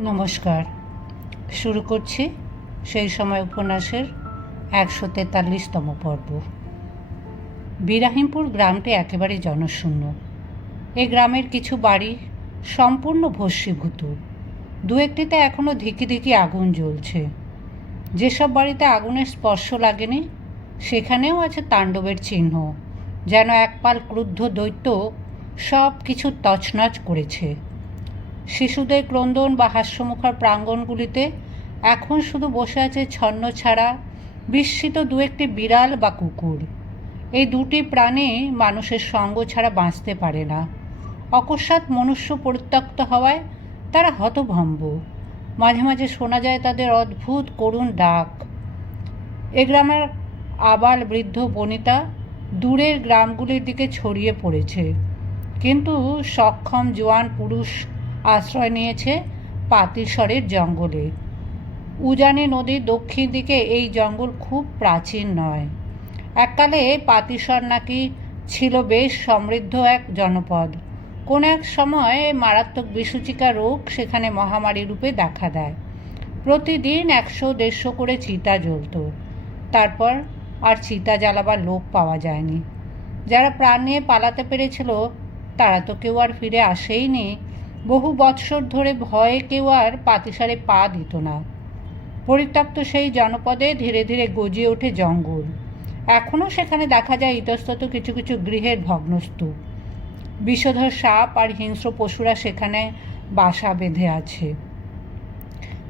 নমস্কার। শুরু করছি সেই সময় উপন্যাসের একশো তেতাল্লিশতম পর্ব। বিরাহিমপুর গ্রামটি একেবারে জনশূন্য। এই গ্রামের কিছু বাড়ি সম্পূর্ণ ভস্মীভূত। দু একটিতে এখনও ধিকি ধিকি আগুন জ্বলছে। যেসব বাড়িতে আগুনের স্পর্শ লাগেনি, সেখানেও আছে তাণ্ডবের চিহ্ন, যেন একপাল ক্রুদ্ধ দৈত্য সব কিছু তছনছ করেছে। শিশুদের ক্রন্দন বা হাস্যমুখর প্রাঙ্গণগুলিতে এখন শুধু বসে আছে ছন্ন ছাড়া বিস্মিত দু একটি বিড়াল বা কুকুর। এই দুটি প্রাণী মানুষের সঙ্গ ছাড়া বাঁচতে পারে না। অকস্মাৎ মনুষ্য পরিত্যক্ত হওয়ায় তারা হতভম্ব। মাঝে মাঝে শোনা যায় তাদের অদ্ভুত করুণ ডাক। এ গ্রামের আবাল বৃদ্ধ বনিতা দূরের গ্রামগুলির দিকে ছড়িয়ে পড়েছে। কিন্তু সক্ষম জোয়ান পুরুষ আশ্রয় নিয়েছে পাতিসরের জঙ্গলে। উজানি নদীর দক্ষিণ দিকে এই জঙ্গল খুব প্রাচীন নয়। এককালে পাতিসর নাকি ছিল বেশ সমৃদ্ধ এক জনপদ। কোন এক সময় মারাত্মক বিসূচিকা রোগ সেখানে মহামারী রূপে দেখা দেয়। প্রতিদিন একশো দেড়শো করে চিতা জ্বলত। তারপর আর চিতা জ্বালাবার লোক পাওয়া যায়নি। যারা প্রাণ নিয়ে পালাতে পেরেছিল, তারা তো কেউ আর ফিরে আসেইনি। বহু বৎসর ধরে ভয়ে কেউ আর পাতিসারে পা দিত না। পরিত্যক্ত সেই জনপদে ধীরে ধীরে গজিয়ে ওঠে জঙ্গল। এখনও সেখানে দেখা যায় ইতস্তত কিছু কিছু গৃহের ভগ্নস্তূপ। বিষধর সাপ আর হিংস্র পশুরা সেখানে বাসা বেঁধে আছে।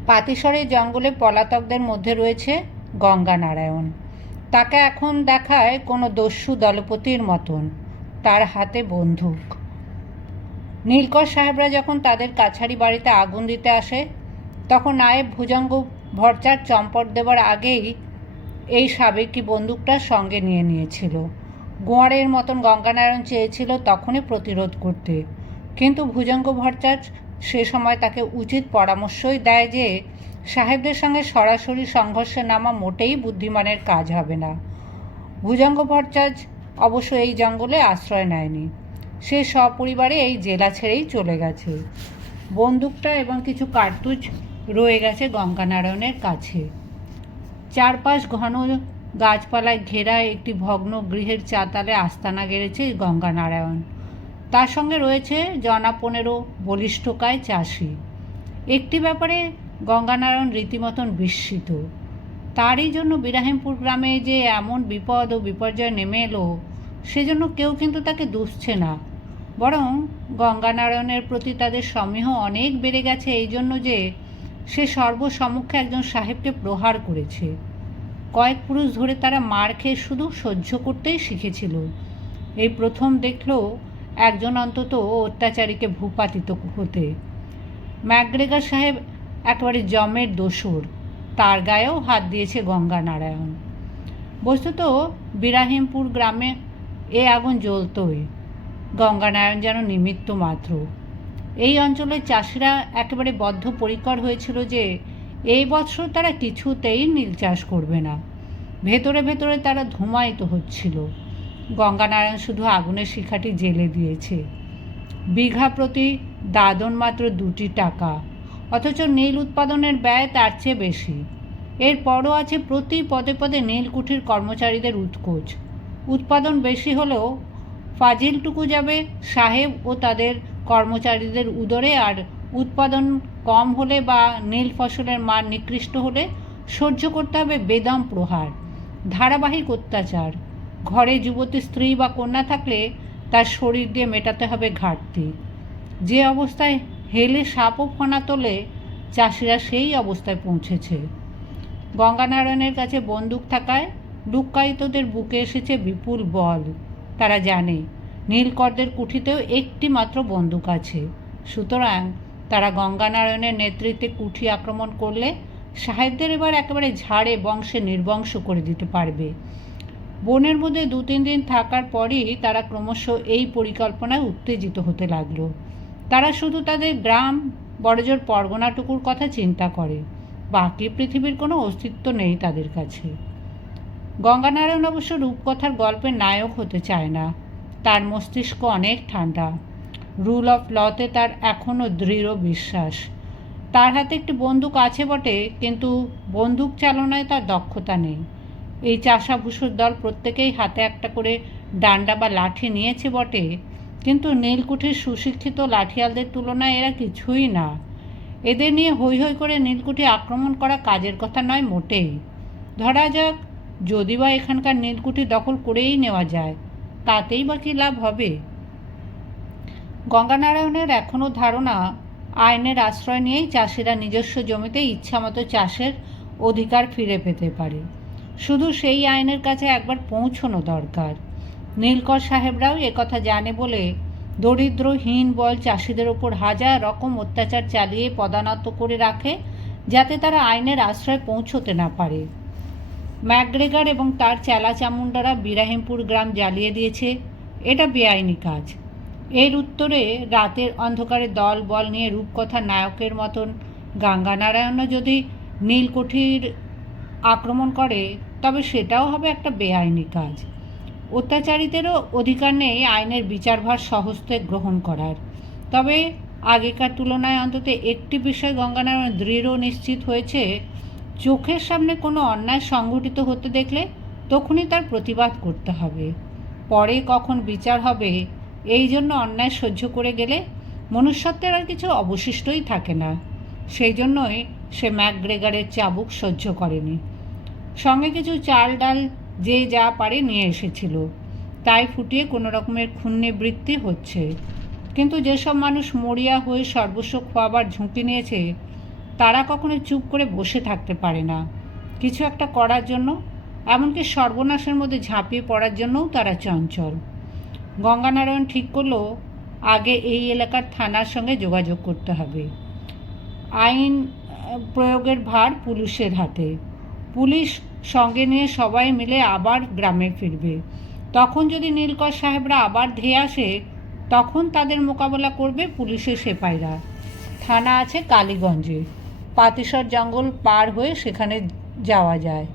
পাতিসরের জঙ্গলে পলাতকদের মধ্যে রয়েছে গঙ্গা নারায়ণ তাকে এখন দেখায় কোনো দস্যু দলপতির মতন। তার হাতে বন্দুক। নীলকর সাহেবরা যখন তাদের কাছারি বাড়িতে আগুন দিতে আসে, তখন নায়েব ভুজঙ্গ ভরচার চম্পট দেবার আগেই এই সাবেকি বন্দুকটা সঙ্গে নিয়ে নিয়েছিল। গোয়ারের মতন গঙ্গানারায়ণ চেয়েছিল তখনই প্রতিরোধ করতে। কিন্তু ভুজঙ্গ ভট্টাচ সে সময় তাকে উচিত পরামর্শই দেয় যে, সাহেবদের সঙ্গে সরাসরি সংঘর্ষে নামা মোটেই বুদ্ধিমানের কাজ হবে না। ভুজঙ্গ ভট্টাচ অবশ্য এই জঙ্গলে আশ্রয় নেয়নি। সে সপরিবারে এই জেলা ছেড়েই চলে গেছে। বন্দুকটা এবং কিছু কার্তুজ রয়ে গেছে গঙ্গানারায়ণের কাছে। চারপাশ ঘন গাছপালায় ঘেরা একটি ভগ্ন গৃহের চাতালে আস্তানা গেড়েছে গঙ্গানারায়ণ। তার সঙ্গে রয়েছে জনা পনেরো বলিষ্ঠকায় চাষি। একটি ব্যাপারে গঙ্গানারায়ণ রীতিমতন বিস্মিত। তারই জন্য বিরাহিমপুর গ্রামে যে এমন বিপদ ও বিপর্যয় নেমে এলো, সেজন্য কেউ কিন্তু তাকে দুষছে না। বরং গঙ্গানারায়ণের প্রতি তাদের সমীহ অনেক বেড়ে গেছে এই জন্য যে সে সর্বসমক্ষে একজন সাহেবকে প্রহার করেছে। কয়েক পুরুষ ধরে তারা মার খেয়ে শুধু সহ্য করতেই শিখেছিল। এই প্রথম দেখল একজন অন্তত অত্যাচারীকে ভূপাতিত হতে। ম্যাকগ্রেগার সাহেব একেবারে জমের দোসর, তার গায়েও হাত দিয়েছে গঙ্গা নারায়ণ বস্তুত বিরাহিমপুর গ্রামে এ আগুন জ্বলতই। গঙ্গানারায়ণ যেন নিমিত্ত মাত্র। এই অঞ্চলের চাষিরা একেবারে বদ্ধপরিকর হয়েছিল যে, এই বছর তারা কিছুতেই নীল চাষ করবে না। ভেতরে ভেতরে তারা ধুমায়িত হচ্ছিল। গঙ্গানারায়ণ শুধু আগুনের শিখাটি জেলে দিয়েছে। বিঘা প্রতি দাদন মাত্র দুটি টাকা, অথচ নীল উৎপাদনের ব্যয় তার চেয়ে বেশি। এরপরও আছে প্রতি পদে পদে নীলকুঠির কর্মচারীদের উৎকোচ। উৎপাদন বেশি হলেও ফাজিলটুকু যাবে সাহেব ও তাদের কর্মচারীদের উদরে আর উৎপাদন কম হলে বা নীল ফসলের মান নিকৃষ্ট হলে সহ্য করতে হবে বেদম প্রহার, ধারাবাহিক অত্যাচার। ঘরে যুবতী স্ত্রী বা কন্যা থাকলে তার শরীর দিয়ে মেটাতে হবে ঘাটতি। যে অবস্থায় হেলে সাপও ফনা তোলে, চাষিরা সেই অবস্থায় পৌঁছেছে। গঙ্গানারায়ণের কাছে বন্দুক থাকায় লুক্কায়িতদের বুকে এসেছে বিপুল বল। তারা জানে, নীলকরদের কুঠিতেও একটি মাত্র বন্দুক আছে। সুতরাং তারা গঙ্গানারায়ণের নেতৃত্বে কুঠি আক্রমণ করলে সাহেবদের এবার একেবারে ঝাড়ে বংশে নির্বংশ করে দিতে পারবে। বনের মধ্যে দু তিন দিন থাকার পরই তারা ক্রমশ এই পরিকল্পনায় উত্তেজিত হতে লাগল। তারা শুধু তাদের গ্রাম, বড়জোর পরগনাটুকুর কথা চিন্তা করে, বাকি পৃথিবীর কোনো অস্তিত্ব নেই তাদের কাছে। গঙ্গানারায়ণ অবশ্য রূপকথার গল্পের নায়ক হতে চায় না। তার মস্তিষ্ক অনেক ঠান্ডা। রুল অফ লতে তার এখনও দৃঢ় বিশ্বাস। তার হাতে একটি বন্দুক আছে বটে, কিন্তু বন্দুক চালনায় তার দক্ষতা নেই। এই চাষাভুষোর দল প্রত্যেকেই হাতে একটা করে ডান্ডা বা লাঠি নিয়েছে বটে, কিন্তু নীলকুঠির সুশিক্ষিত লাঠিয়ালদের তুলনায় এরা কিছুই না। এদের নিয়ে হৈ হৈ করে নীলকুঠি আক্রমণ করা কাজের কথা নয়, মোটেই। ধরা যাক যদি বা এখানকার নীলকুঠি দখল করেই নেওয়া যায়, তাতেই বা কী লাভ হবে? গঙ্গানারায়ণের এখনও ধারণা, আইনের আশ্রয় নিয়েই চাষিরা নিজস্ব জমিতে ইচ্ছামতো চাষের অধিকার ফিরে পেতে পারে। শুধু সেই আইনের কাছে একবার পৌঁছনো দরকার। নীলকর সাহেবরাও একথা জানে বলে দরিদ্র বল চাষিদের ওপর হাজার রকম অত্যাচার চালিয়ে পদানত করে রাখে, যাতে তারা আইনের আশ্রয় পৌঁছতে না পারে। ম্যাকগ্রেগার এবং তার চেলা চামুন্ডারা বিরাহিমপুর গ্রাম জ্বালিয়ে দিয়েছে। এটা বেআইনি কাজ। এর উত্তরে রাতের অন্ধকারে দল বল নিয়ে রূপকথা নায়কের মতন গঙ্গানারায়ণও যদি নীলকুঠির আক্রমণ করে, তবে সেটাও হবে একটা বেআইনি কাজ। অত্যাচারীদেরও অধিকার নেই আইনের বিচারভার সহস্তে গ্রহণ করার। তবে আগেকার তুলনায় অন্তত একটি বিষয় গঙ্গানারায়ণ দৃঢ় নিশ্চিত হয়েছে চোখের সামনে কোনো অন্যায় সংঘটিত হতে দেখলে তখনই তার প্রতিবাদ করতে হবে। পরে কখন বিচার হবে, এই জন্য অন্যায় সহ্য করে গেলে মনুষ্যত্বের আর কিছু অবশিষ্টই থাকে না। সেই জন্যই সে ম্যাকগ্রেগারের চাবুক সহ্য করেনি। সঙ্গে কিছু চাল ডাল যে যা পারে নিয়ে এসেছিল। তাই ফুটিয়ে কোনো রকমের বৃত্তি হচ্ছে। কিন্তু যেসব মানুষ মরিয়া হয়ে সর্বস্ব খোয়াবার ঝুঁকি নিয়েছে তারা কখনো চুপ করে বসে থাকতে পারে না। কিছু একটা করার জন্য, এমনকি সর্বনাশের মধ্যে ঝাঁপিয়ে পড়ার জন্যও তারা চঞ্চল। গঙ্গানারায়ণ ঠিক করল আগে এই এলাকার থানার সঙ্গে যোগাযোগ করতে হবে। আইন প্রয়োগের ভার পুলিশের হাতে। পুলিশ সঙ্গে নিয়ে সবাই মিলে আবার গ্রামে ফিরবে। তখন যদি নীলকর সাহেবরা আবার ধেয়ে আসে, তখন তাদের মোকাবেলা করবে পুলিশের সেপাইরা। থানা আছে কালীগঞ্জে। পাতিসর জঙ্গল পার হয়ে সেখানে যাওয়া যায়।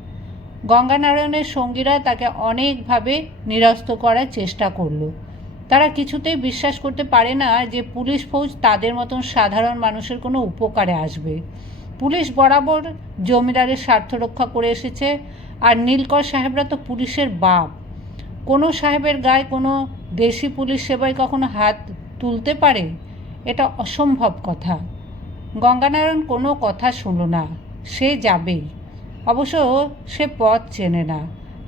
গঙ্গানারায়ণের সঙ্গীরা তাকে অনেকভাবে নিরস্ত করার চেষ্টা করল। তারা কিছুতেই বিশ্বাস করতে পারে না যে পুলিশ ফৌজ তাদের মতন সাধারণ মানুষের কোনো উপকারে আসবে। পুলিশ বরাবর জমিদারের স্বার্থ রক্ষা করে এসেছে আর নীলকর সাহেবরা তো পুলিশের বাপ। কোনো সাহেবের গায়ে কোনো দেশি পুলিশ সেবায় কখনো হাত তুলতে পারে? এটা অসম্ভব কথা। গঙ্গানারায়ণ কোনো কথা শুনল না। সে যাবেই অবশ্য সে পথ চেনে না।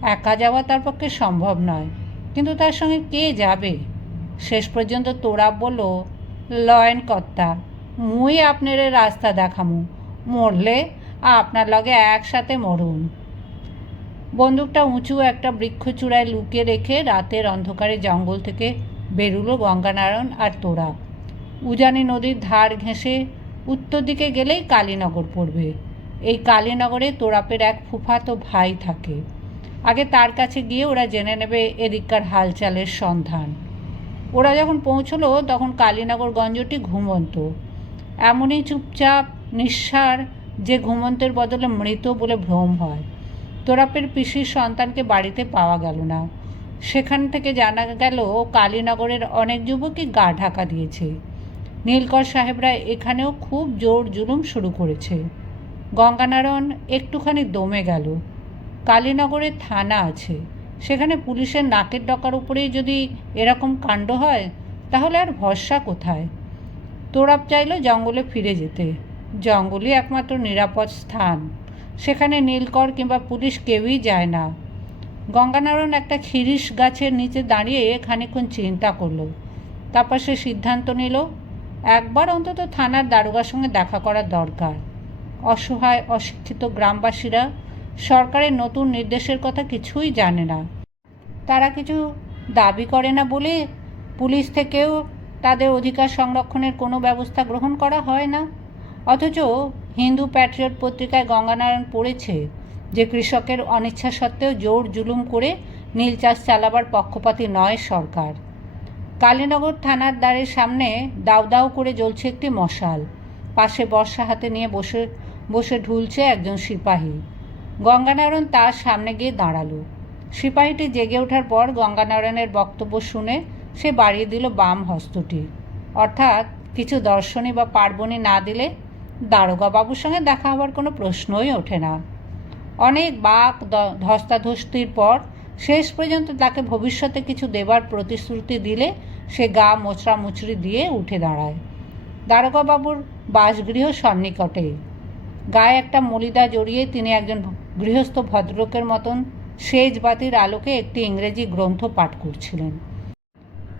একা যাওয়া তার পক্ষে সম্ভব নয়। কিন্তু তার সঙ্গে কে যাবে? শেষ পর্যন্ত তোরা বলল লয়েন কর্তা, মুই আপনার রাস্তা দেখামু। মরলে আপনার লগে একসাথে মরুন বন্দুকটা উঁচু একটা বৃক্ষচূড়ায় লুকিয়ে রেখে রাতের অন্ধকারে জঙ্গল থেকে বেরুলো গঙ্গানারায়ণ আর তোরা। উজানি নদীর ধার ঘেঁষে উত্তর দিকে গেলেই কালীনগর পড়বে। এই কালীনগরে তোরাপের এক ফুফাতো ভাই থাকে। আগে তার কাছে গিয়ে ওরা জেনে নেবে এদিককার হালচালের সন্ধান। ওরা যখন পৌঁছলো, তখন কালীনগর গঞ্জটি ঘুমন্ত। এমনই চুপচাপ, নিঃসার, যে ঘুমন্তের বদলে মৃত বলে ভ্রম হয়। তোরাপের পিসির সন্তানকে বাড়িতে পাওয়া গেল না। সেখান থেকে জানা গেল, কালীনগরের অনেক যুবকই গা ঢাকা দিয়েছে। নীলকর সাহেবরা এখানেও খুব জোর জুলুম শুরু করেছে। গঙ্গানারায়ণ একটুখানি দমে গেল। কালীনগরে থানা আছে। সেখানে পুলিশের নাকের ডকার উপরেই যদি এরকম কাণ্ড হয়, তাহলে আর ভরসা কোথায়? তোরাপ চাইল জঙ্গলে ফিরে যেতে। জঙ্গলই একমাত্র নিরাপদ স্থান। সেখানে নীলকর কিংবা পুলিশ কেউই যায় না। গঙ্গানারায়ণ একটা খিরিশ গাছের নিচে দাঁড়িয়ে খানিকক্ষণ চিন্তা করল। তারপর সে সিদ্ধান্ত নিল একবার অন্তত থানার দারোগার সঙ্গে দেখা করার দরকার। অসহায়, অশিক্ষিত গ্রামবাসীরা সরকারের নতুন নির্দেশের কথা কিছুই জানে না। তারা কিছু দাবি করে না বলে পুলিশ থেকেও তাদের অধিকার সংরক্ষণের কোনো ব্যবস্থা গ্রহণ করা হয় না। অথচ হিন্দু প্যাট্রিয়ট পত্রিকায় গঙ্গানারায়ণ পড়েছে যে কৃষকের অনিচ্ছা সত্ত্বেও জোর জুলুম করে নীল চাষ চালাবার পক্ষপাতি নয় সরকার। কালীনগর থানার দ্বারের সামনে দাউ দাউ করে জ্বলছে একটি মশাল। পাশে বর্ষা হাতে নিয়ে বসে বসে ঢুলছে একজন সিপাহী। গঙ্গানারায়ণ তার সামনে গিয়ে দাঁড়াল। সিপাহীটি জেগে ওঠার পর গঙ্গানারায়ণের বক্তব্য শুনে সে বাড়িয়ে দিল বাম হস্তটি। অর্থাৎ কিছু দর্শনী বা পার্বণী না দিলে দারোগা বাবুর সঙ্গে দেখা হওয়ার কোনো প্রশ্নই ওঠে না। অনেক বাক ধস্তাধস্তির পর শেষ পর্যন্ত তাকে ভবিষ্যতে কিছু দেবার প্রতিশ্রুতি দিলে সে গা মোচড়া মুচড়ি দিয়ে উঠে দাঁড়ায়। দারোগা বাবুর বাসগৃহ সন্নিকটে। গায়ে একটা মলিদা জড়িয়ে তিনি একজন গৃহস্থ ভদ্রলোকের মতন সেজ বাতির আলোকে একটি ইংরেজি গ্রন্থ পাঠ করছিলেন।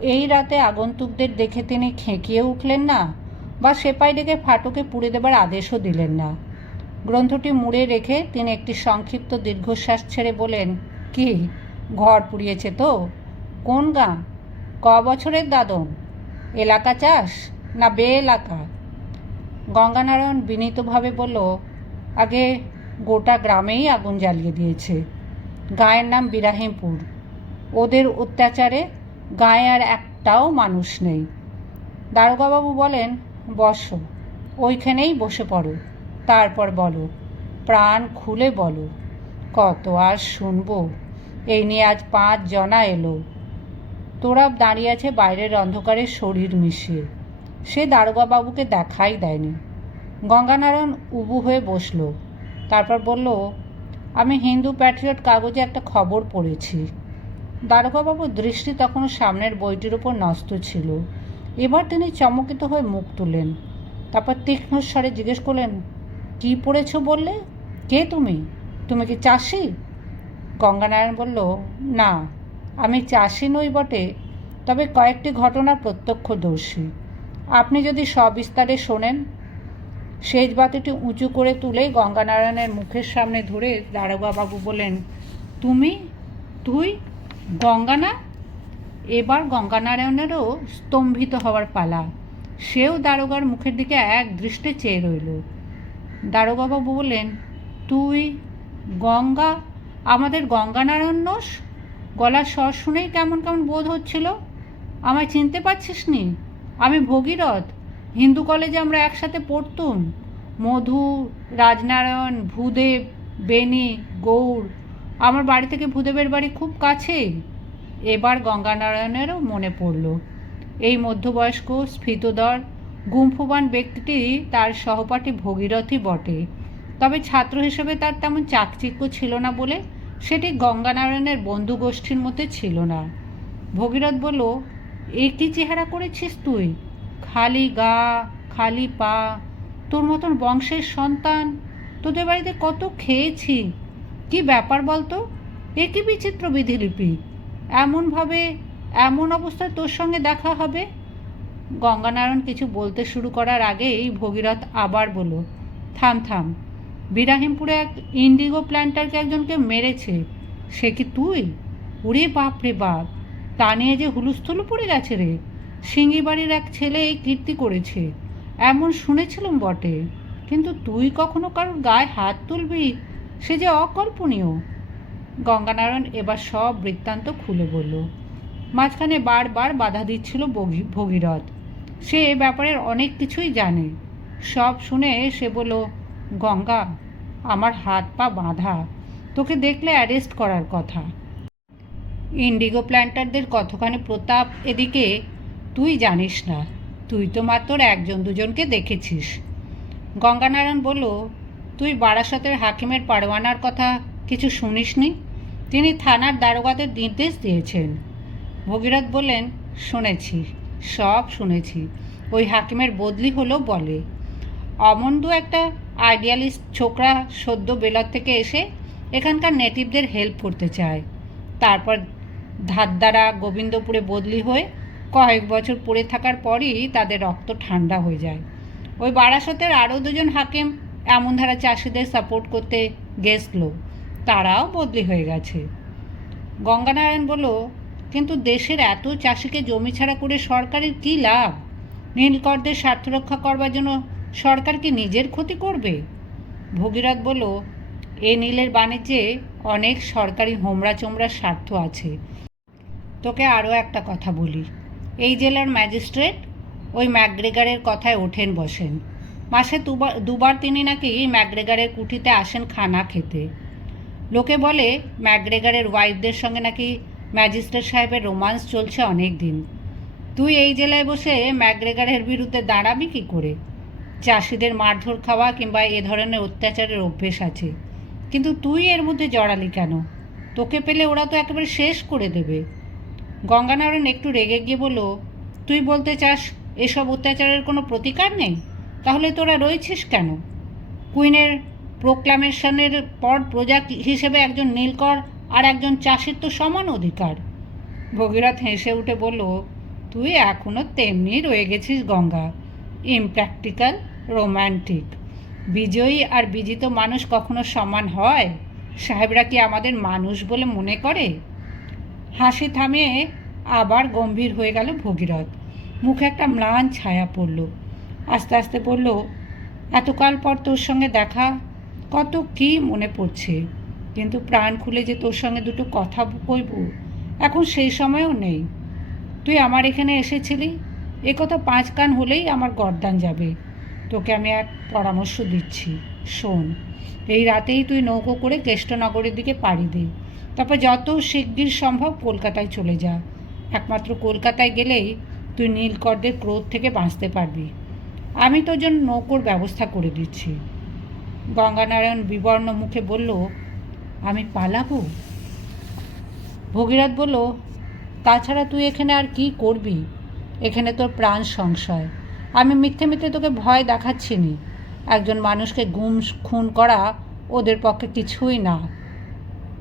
এই রাতে আগন্তুকদের দেখে তিনি খেঁকিয়ে উঠলেন না বা সেপাই ডেকে ফাটকে পুড়ে দেবার আদেশও দিলেন না। গ্রন্থটি মুড়ে রেখে তিনি একটি সংক্ষিপ্ত দীর্ঘশ্বাস ছেড়ে বলেন কি? ঘর পুড়িয়েছে তো। কোন গা? ক বছরের দাদন? এলাকা চাষ না বে এলাকা? গঙ্গানারায়ণ বিনীতভাবে বলল, আগে গোটা গ্রামেই আগুন জ্বালিয়ে দিয়েছে। গায়ের নাম বিরাহিমপুর। ওদের অত্যাচারে গায়ে আর একটাও মানুষ নেই। দারোগাবাবু বলেন, বসো, ওইখানেই বসে পড়ো, তারপর বলো, প্রাণ খুলে বলো, কত আর শুনব। এই নিয়ে আজ পাঁচ জনা এলো। তোরা দাঁড়িয়ে আছে বাইরের অন্ধকারে শরীর মিশিয়ে। সে দারোগাবাবুকে দেখাই দেয়নি। গঙ্গানারায়ণ উবু হয়ে বসল। তারপর বলল, আমি হিন্দু প্যাট্রিয়ট কাগজে একটা খবর পড়েছি। দারোগাবাবুর দৃষ্টি তখনও সামনের বইটির উপর ন্যস্ত ছিল। এবার তিনি চমকিত হয়ে মুখ তুলেন। তারপর তীক্ষ্ণ স্বরে জিজ্ঞেস করলেন, কী পড়েছো বললে? কে তুমি? তুমি কি চাষি? গঙ্গানারায়ণ বলল, না, আমি চাষি নই বটে, তবে কয়েকটি ঘটনার প্রত্যক্ষদর্শী। আপনি যদি সবিস্তারে শোনেন সেজ বাতিটি উঁচু করে তুলে গঙ্গানারায়ণের মুখের সামনে ধরে দারোগাবাবু বলেন তুমি, তুই গঙ্গানা এবার গঙ্গানারায়ণেরও স্তম্ভিত হওয়ার পালা। সেও দারোগার মুখের দিকে এক দৃষ্টে চেয়ে রইল। দারোগাবাবু বললেন, তুই, গঙ্গা আমাদের গঙ্গানারায়ণ নোস গলার স্বর শুনেই কেমন কেমন বোধ হচ্ছিল। আমায় চিনতে পারছিস নি আমি ভগীরথ। হিন্দু কলেজে আমরা একসাথে পড়তুম। মধু, রাজনারায়ণ, ভূদেব বেনি গৌড় আমার বাড়ি থেকে ভূদেবের বাড়ি খুব কাছেই এবার গঙ্গানারায়ণেরও মনে পড়ল। এই মধ্যবয়স্ক, স্ফীতদর, গুম্ফবান ব্যক্তিটি তার সহপাঠী ভগীরথই বটে। তবে ছাত্র হিসেবে তার তেমন চাকচিক্য ছিল না বলে সেটি গঙ্গানারায়ণের বন্ধু গোষ্ঠীর মধ্যে ছিল না। ভগীরথ বলল এ কী চেহারা করেছিস তুই? খালি গা, খালি পা, তোর মতন বংশের সন্তান, তোদের বাড়িতে কত খেয়েছি? কি ব্যাপার বলতো? এ কি বিচিত্র বিধিলিপি? এমনভাবে, এমন অবস্থায় তোর সঙ্গে দেখা হবে? গঙ্গানারায়ণ কিছু বলতে শুরু করার আগেই ভগীরথ আবার বলল, থাম থাম বিরাহিমপুরে এক ইন্ডিগো প্ল্যান্টারকে একজনকে মেরেছে। সে কি তুই? ওরে বাপ রে বাপ, তা নিয়ে যে হুলুস্থুলু পড়ে গেছে রে। সিঙ্গি বাড়ির এক ছেলে এই কীর্তি করেছে। এমন শুনেছিলাম বটে। কিন্তু তুই কখনো কারোর গায়ে হাত তুলবি? সে যে অকল্পনীয়। গঙ্গানারায়ণ এবার সব বৃত্তান্ত খুলে বলল, মাঝখানে বারবার বাধা দিচ্ছিল ভগীরথ। সে ব্যাপারে অনেক কিছুই জানে। সব শুনে সে বলল গঙ্গা, আমার হাত পা বাঁধা। তোকে দেখলে অ্যারেস্ট করার কথা। ইন্ডিগো প্ল্যান্টারদের কতখানি প্রতাপ এদিকে তুই জানিস না। তুই তো মাত্র একজন দুজনকে দেখেছিস। গঙ্গানারায়ণ বলল, তুই বারাসতের হাকিমের পারওয়ানার কথা কিছু শুনিসনি? তিনি থানার দারোগাদের নির্দেশ দিয়েছেন। ভগীরথ বললেন, শুনেছি, সব শুনেছি। ওই হাকিমের বদলি হলো বলে। অমন দু একটা আইডিয়ালিস্ট ছোকরা সদ্য বেলার থেকে এসে এখানকার নেটিভদের হেল্প করতে চায়। তারপর ধাদ্দারা গোবিন্দপুরে বদলি হয়ে কয়েক বছর পড়ে থাকার পরই তাদের রক্ত ঠান্ডা হয়ে যায়। ওই বারাসতের আরও দুজন হাকিম এমন ধারা চাষিদের সাপোর্ট করতে গেছিল। তারাও বদলি হয়ে গেছে। গঙ্গানারায়ণ বলল, কিন্তু দেশের এত চাষিকে জমি ছাড়া করে সরকারের কী লাভ? নীলকরদের স্বার্থ রক্ষা করবার জন্য সরকার কি নিজের ক্ষতি করবে? ভগীরথ বলল, এ নীলের বাণিজ্যে অনেক সরকারি হোমরা চোমরার স্বার্থ আছে। তোকে আরও একটা কথা বলি। এই জেলার ম্যাজিস্ট্রেট ওই ম্যাকগ্রেগারের কথায় ওঠেন বসেন। মাসে দুবার তিনি নাকি ম্যাকগ্রেগারের কুঠিতে আসেন খানা খেতে। লোকে বলে, ম্যাকগ্রেগারের ওয়াইফদের সঙ্গে নাকি ম্যাজিস্ট্রেট সাহেবের রোমান্স চলছে অনেক দিন তুই এই জেলায় বসে ম্যাকগ্রেগারের বিরুদ্ধে দাঁড়াবি কি করে? চাষিদের মারধর খাওয়া কিংবা এ ধরনের অত্যাচারের অভ্যেস আছে। কিন্তু তুই এর মধ্যে জড়ালি কেন? তোকে পেলে ওরা তো একেবারে শেষ করে দেবে। গঙ্গানারায়ণ একটু রেগে গিয়ে বলল, তুই বলতে চাস এসব অত্যাচারের কোনো প্রতিকার নেই? তাহলে তোরা রয়েছিস কেন? কুইনের প্রোক্লামেশনের পর প্রজা হিসেবে একজন নীলকর আর একজন চাষির তো সমান অধিকার। ভগীরথ হেসে উঠে বলল, তুই এখনও তেমনি রয়ে গেছিস গঙ্গা। ইমপ্র্যাকটিক্যাল রোম্যান্টিক বিজয়ী আর বিজিত মানুষ কখনো সমান হয়? সাহেবরা কি আমাদের মানুষ বলে মনে করে? হাসি থামিয়ে আবার গম্ভীর হয়ে গেল ভগীরথ। মুখে একটা ম্লান ছায়া পড়ল। আস্তে আস্তে বলল, এতকাল পর তোর সঙ্গে দেখা, কত কি মনে পড়ছে? কিন্তু প্রাণ খুলে যে তোর সঙ্গে দুটো কথা কইব, এখন সেই সময়ও নেই। তুই আমার এখানে এসেছিলি, এ কথা পাঁচ কান হলেই আমার গরদান যাবে। তোকে আমি এক পরামর্শ দিচ্ছি, শোন। এই রাতেই তুই নৌকো করে কেষ্টনগরের দিকে পাড়ি দে। তারপর যত শিগগির সম্ভব কলকাতায় চলে যা। একমাত্র কলকাতায় গেলেই তুই নীলকরদের ক্রোধ থেকে বাঁচতে পারবি। আমি তোর জন্য নৌকোর ব্যবস্থা করে দিচ্ছি। গঙ্গানারায়ণ বিবর্ণ মুখে বলল, আমি পালাবো? ভগীরথ বলল, তাছাড়া তুই এখানে আর কি করবি? এখানে তোর প্রাণ সংশয়। আমি মিথ্যে মিথ্যে তোকে ভয় দেখাচ্ছি নি একজন মানুষকে গুম, খুন করা ওদের পক্ষে কিছুই না।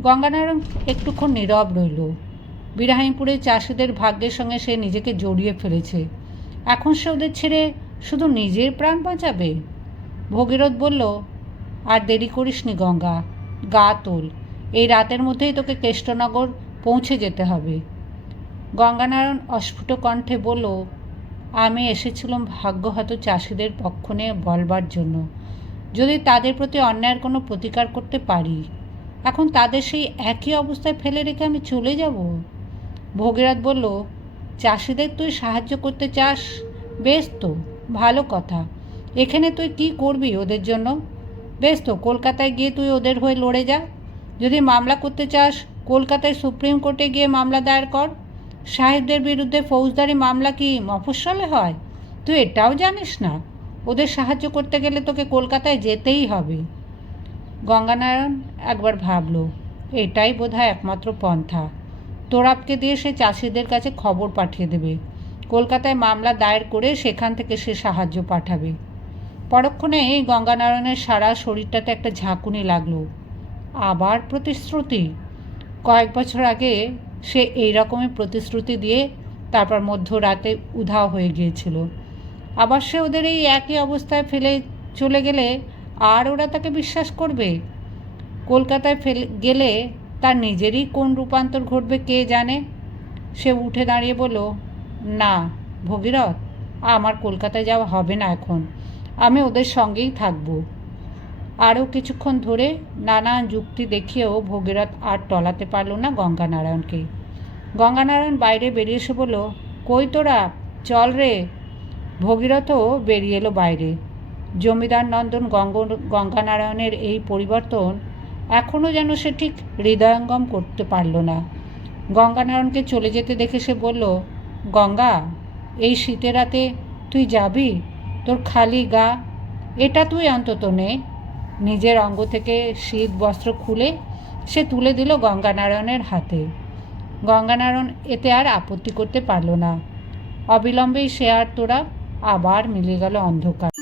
গঙ্গানারায়ণ একটুক্ষণ নীরব রইল। বিরাহিমপুরের চাষিদের ভাগ্যের সঙ্গে সে নিজেকে জড়িয়ে ফেলেছে। এখন সে ওদের ছেড়ে শুধু নিজের প্রাণ বাঁচাবে? ভগীরথ বলল, আর দেরি করিসনি গঙ্গা, গা তোল। এই রাতের মধ্যেই তোকে কেষ্টনগর পৌঁছে যেতে হবে। গঙ্গানারায়ণ অস্ফুট কণ্ঠে বলল আমি এসেছিলাম ভাগ্যহত চাষিদের পক্ষ নিয়ে বলবার জন্য। যদি তাদের প্রতি অন্যায়ের কোনো প্রতিকার করতে পারি, এখন তাদের সেই একই অবস্থায় ফেলে রেখে আমি চলে যাব? ভগীরথ বলল, চাষিদের তুই সাহায্য করতে চাস? বেশ তো, ভালো কথা। এখানে তুই কি করবি ওদের জন্য? বেশ তো, কলকাতায় গিয়ে তুই ওদের হয়ে লড়ে যা। যদি মামলা করতে চাস, কলকাতায় সুপ্রিম কোর্টে গিয়ে মামলা দায়ের কর। সাহেবদের বিরুদ্ধে ফৌজদারি মামলা কি মফস্বলে হয়? তুই এটাও জানিস না? ওদের সাহায্য করতে গেলে তোকে কলকাতায় যেতেই হবে। গঙ্গানারায়ণ একবার ভাবল, এটাই বোধহয় একমাত্র পন্থা। তোরাবকে দিয়ে সে চাষিদের কাছে খবর পাঠিয়ে দেবে। কলকাতায় মামলা দায়ের করে সেখান থেকে সে সাহায্য পাঠাবে। পরক্ষণে এই গঙ্গানারায়ণের সারা শরীরটাতে একটা ঝাঁকুনি লাগল। আবার প্রতিশ্রুতি? কয়েক বছর আগে সে এই রকমই প্রতিশ্রুতি দিয়ে তারপর মধ্যরাতে উধাও হয়ে গিয়েছিল। আবার সে ওদের এই একই অবস্থায় ফেলে চলে গেলে আর ওরা তাকে বিশ্বাস করবে? কলকাতায় ফেলে, গেলে তার নিজেরই কোন রূপান্তর ঘটবে কে জানে? সে উঠে দাঁড়িয়ে বলল, না, ভগীরথ, আমার কলকাতায় যাওয়া হবে না এখন। আমি ওদের সঙ্গেই থাকব। আরও কিছুক্ষণ ধরে নানান যুক্তি দেখিয়েও ভগীরথ আর টলাতে পারল না গঙ্গানারায়ণকে। গঙ্গানারায়ণ বাইরে বেরিয়ে এসে বলল, কই তোরা? চল রে। ভগীরথও বেরিয়ে এলো বাইরে। জমিদার নন্দন গঙ্গ, গঙ্গানারায়ণের এই পরিবর্তন এখনও যেন সে ঠিক হৃদয়ঙ্গম করতে পারল না। গঙ্গানারায়ণকে চলে যেতে দেখে সে বলল, গঙ্গা, এই শীতের রাতে তুই যাবি? তোর খালি গা? এটা তুই অন্তত নে। নিজের অঙ্গ থেকে শীত বস্ত্র খুলে সে তুলে দিল গঙ্গানারায়ণের হাতে। গঙ্গানারায়ণ এতে আর আপত্তি করতে পারল না। অবিলম্বেই সে আর তোরা আবার মিলে গেল অন্ধকার।